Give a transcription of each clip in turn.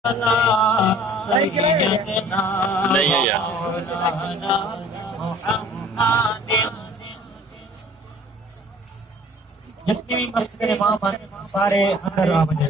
नहीं है यार। जितनी भी मस्जिद इमाम सारे अंदर आ बने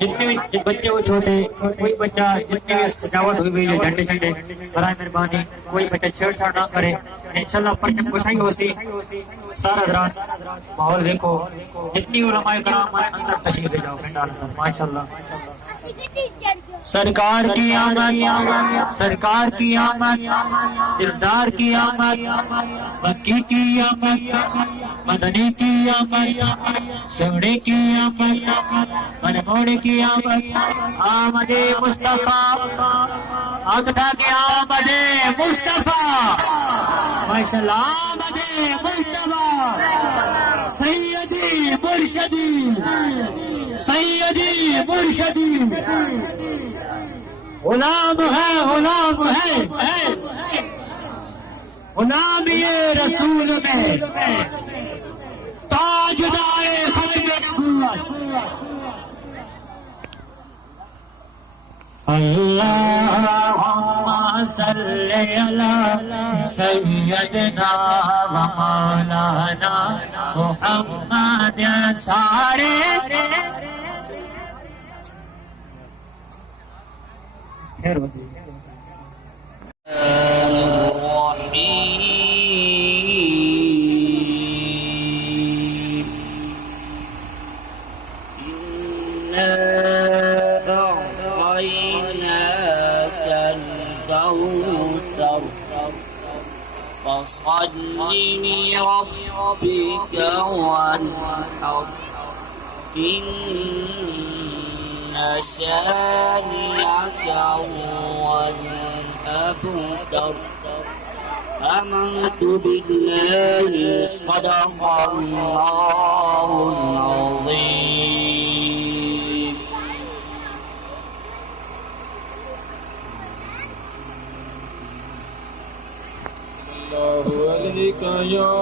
जितने भी बच्चे वो छोटे, कोई बच्चा जितनी भी सजावट हुई हुई है झंडे झंडे बराए मेहरबानी, कोई बच्चा छेड़छाड़ ना करे। इंशाल्लाह परचम कुशाई होती सारा रात माहौल देखो। जितनी उलमाए कराम अंदर तशरीफ ले जाओ पंडाल में माशाल्लाह। सरकार की आमद, सरकार की आमद, दिलदार की आमद, मक्की की आमद, मदनी की आमद, सोने की आमद, मनमोड़ की आमद, आमदे मुस्तफा, आगता की आमदे मुस्तफा माशाल्लाह, आमदे मुस्तफा सैयदी मुर्शदी, सैयदी मुर्शदी गुलाम है, गुलाम है, गुलाम ये रसूल में ताजदारे खत्म नबूवत। अल्लाहुम्मा सल्ली अला सय्यदना व मौलाना मुहम्मद सारे فصل لربك وانحر إن شانئك هو الأبتر آمنت بالله صدق الله العظيم. الله عليك يا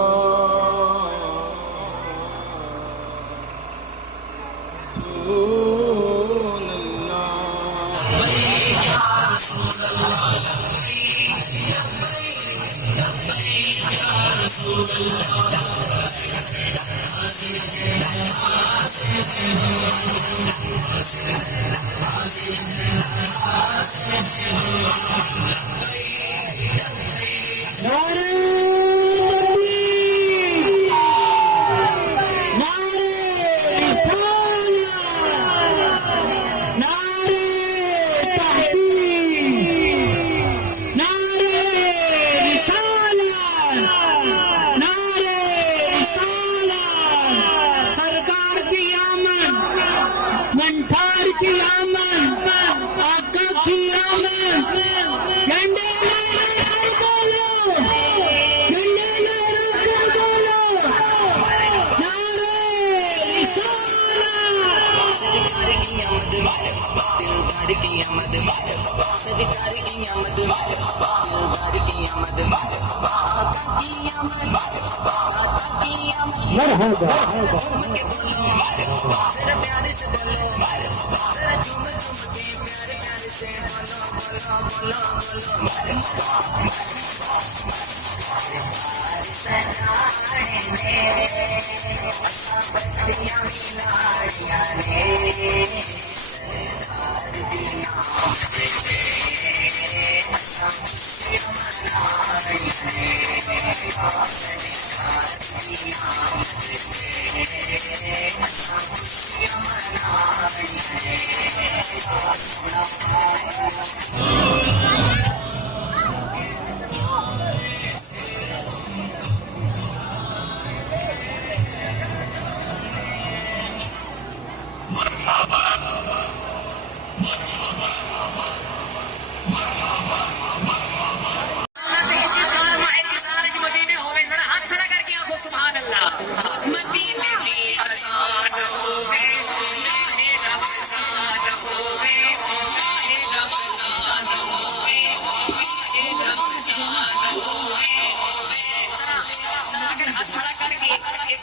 رسول الله.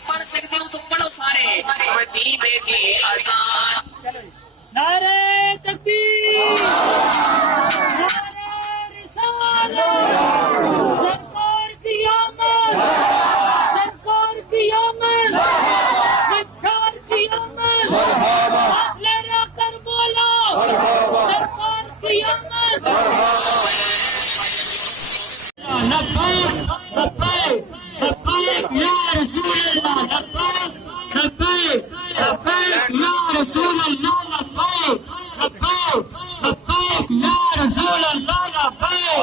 पढ़ सकते हो तो पढ़ो सारे मदीने की अजान नारे तकबीर नारे रिसालत सरकार की आमद सरकार की आमद सरकार की आमद लहरा कर बोलो सरकार की आमद लब्बैक लब्बैक लब्बैक या रसूल अल्लाह लब्बैक लब्बैक लब्बैक या रसूल अल्लाह लब्बैक लब्बैक लब्बैक या रसूल अल्लाह लब्बैक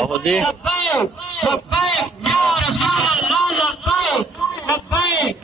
लब्बैक लब्बैक या रसूल अल्लाह लब्बैक लब्बैक